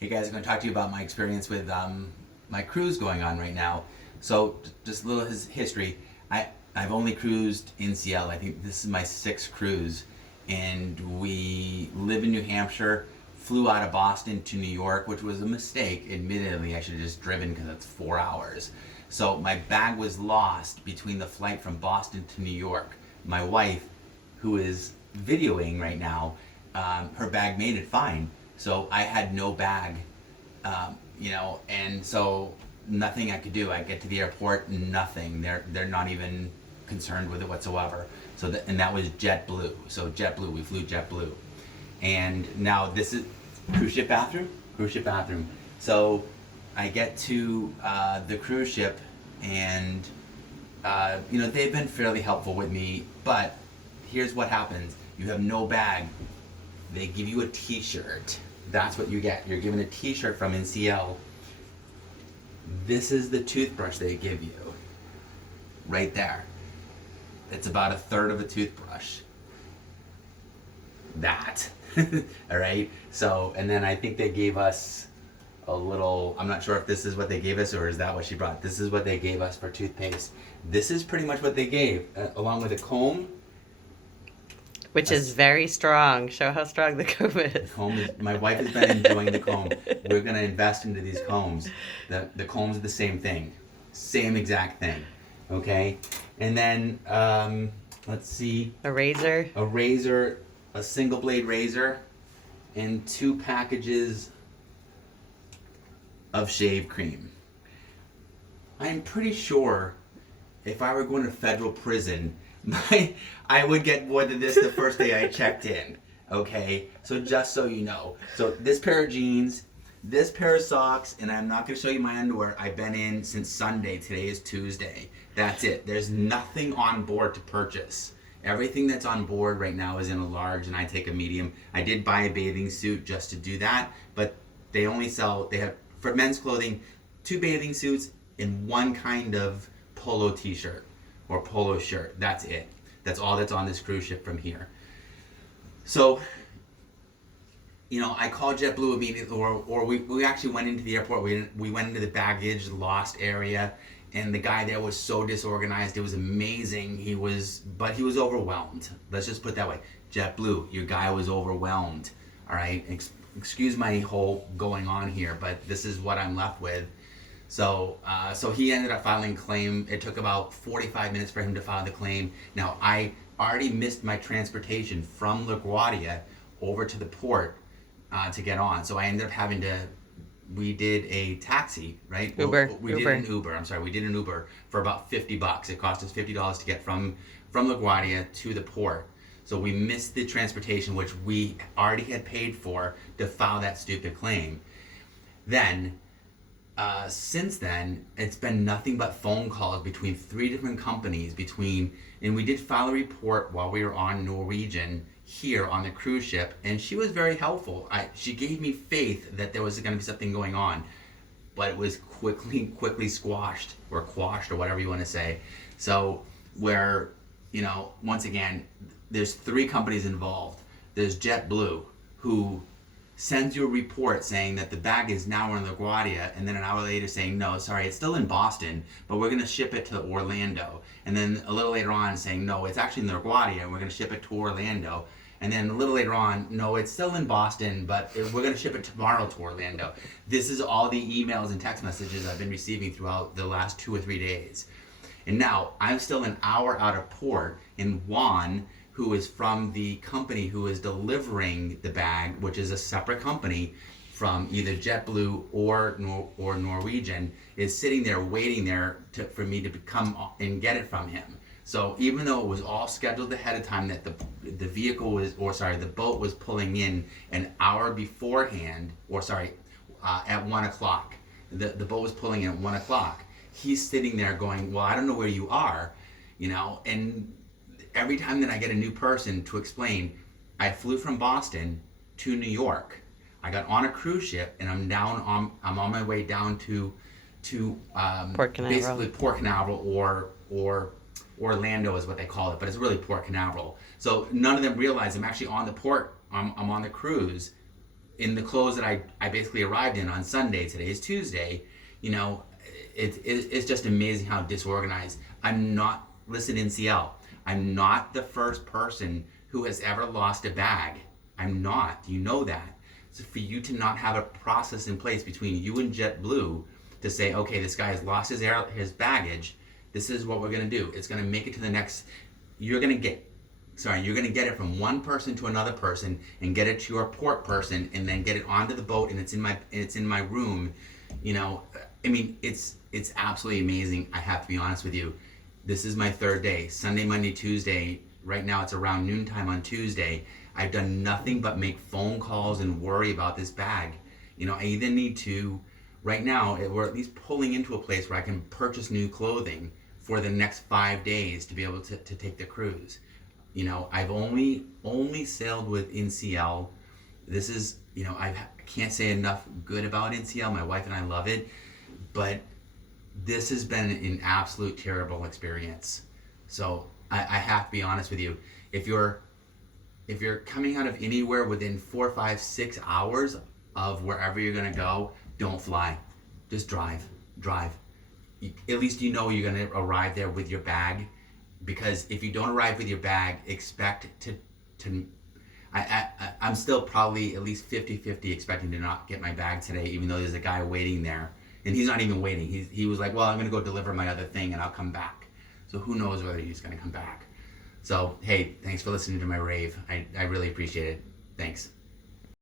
Hey guys, I'm going to talk to you about my experience with my cruise going on right now. So, just a little history. I've only cruised NCL. I think this is my sixth cruise, and we live in New Hampshire. Flew out of Boston to New York, which was a mistake. Admittedly, I should have just driven because it's 4 hours. So my bag was lost between the flight from Boston to New York. My wife, who is videoing right now, her bag made it fine. So I had no bag, and so nothing I could do. I get to the airport, nothing. They're not even concerned with it whatsoever. And that was JetBlue. So JetBlue, we flew JetBlue, and now this is cruise ship bathroom. Cruise ship bathroom. So I get to the cruise ship, and they've been fairly helpful with me. But here's what happens: you have no bag. They give you a T-shirt. That's what you get. You're given a T-shirt from NCL. This is the toothbrush they give you. Right there. It's about a third of a toothbrush. That. Alright? So, and then I think they gave us a little, I'm not sure if this is what they gave us or is that what she brought. This is what they gave us for toothpaste. This is pretty much what they gave, along with a comb. Which is very strong. Show how strong the comb is. The comb is, my wife has been enjoying the comb. We're going to invest into these combs. The combs are the same thing. Same exact thing. Okay? And then, let's see. A razor. A razor, a single blade razor, and 2 packages of shave cream. I'm pretty sure if I were going to federal prison, I would get more than this the first day I checked in. Okay? So just so you know. So this pair of jeans, this pair of socks, and I'm not going to show you my underwear. I've been in since Sunday. Today is Tuesday. That's it. There's nothing on board to purchase. Everything that's on board right now is in a large, and I take a medium. I did buy a bathing suit just to do that, but they have, for men's clothing, 2 bathing suits and 1 kind of polo t-shirt or polo shirt. That's it. That's all that's on this cruise ship from here. So, I called JetBlue immediately, or we actually went into the airport. We went into the baggage lost area, and the guy there was so disorganized. It was amazing. He was overwhelmed. Let's just put it that way. JetBlue, your guy was overwhelmed. All right. Excuse my whole going on here, but this is what I'm left with. So he ended up filing a claim. It took about 45 minutes for him to file the claim. Now, I already missed my transportation from LaGuardia over to the port to get on. So I ended up we did a taxi, right? Uber. We did an Uber. I'm sorry. We did an Uber for about $50. It cost us $50 to get from LaGuardia to the port. So we missed the transportation, which we already had paid for to file that stupid claim. Then, since then, it's been nothing but phone calls between 3 different companies and we did file a report while we were on Norwegian here on the cruise ship, and she was very helpful. She gave me faith that there was going to be something going on, but it was quickly squashed or quashed or whatever you want to say. So once again, there's 3 companies involved. There's JetBlue, who sends you a report saying that the bag is now in LaGuardia, and then an hour later saying, no, sorry, it's still in Boston, but we're going to ship it to Orlando. And then a little later on saying, no, it's actually in LaGuardia, and we're going to ship it to Orlando. And then a little later on, no, it's still in Boston, but we're going to ship it tomorrow to Orlando. This is all the emails and text messages I've been receiving throughout the last 2 or 3 days. And now I'm still an hour out of port, and Juan, who is from the company who is delivering the bag, which is a separate company from either JetBlue or Norwegian, is sitting there waiting there for me to come and get it from him. So even though it was all scheduled ahead of time that the boat was pulling in an hour beforehand, at 1 o'clock. The boat was pulling in at 1 o'clock. He's sitting there going, well, I don't know where you are, and every time that I get a new person to explain, I flew from Boston to New York. I got on a cruise ship, and I'm on my way down to Port Canaveral. Basically Port Canaveral or Orlando is what they call it, but it's really Port Canaveral. So none of them realize I'm actually on the port. I'm on the cruise, in the clothes that I basically arrived in on Sunday. Today is Tuesday. You know, it's just amazing how disorganized. I'm not, listen, NCL, I'm not the first person who has ever lost a bag. I'm not. You know that. So for you to not have a process in place between you and JetBlue to say, okay, this guy has lost his baggage. This is what we're gonna do. It's gonna make it to the next. You're gonna get it from one person to another person and get it to your port person and then get it onto the boat and it's in my room. You know, I mean, it's absolutely amazing. I have to be honest with you. This is my third day. Sunday, Monday, Tuesday. Right now it's around noontime on Tuesday. I've done nothing but make phone calls and worry about this bag. You know, I either need to, right now, we're at least pulling into a place where I can purchase new clothing for the next 5 days to be able to take the cruise. You know, I've only sailed with NCL. This is, you know, I can't say enough good about NCL. My wife and I love it, but this has been an absolute terrible experience. So I have to be honest with you. If you're coming out of anywhere within 4, 5, 6 hours of wherever you're gonna go, don't fly. Just drive. At least you know you're gonna arrive there with your bag. Because if you don't arrive with your bag, expect to I'm still probably at least 50-50 expecting to not get my bag today, even though there's a guy waiting there. And he's not even waiting. He was like, well, I'm going to go deliver my other thing and I'll come back. So who knows whether he's going to come back. So, hey, thanks for listening to my rave. I really appreciate it. Thanks.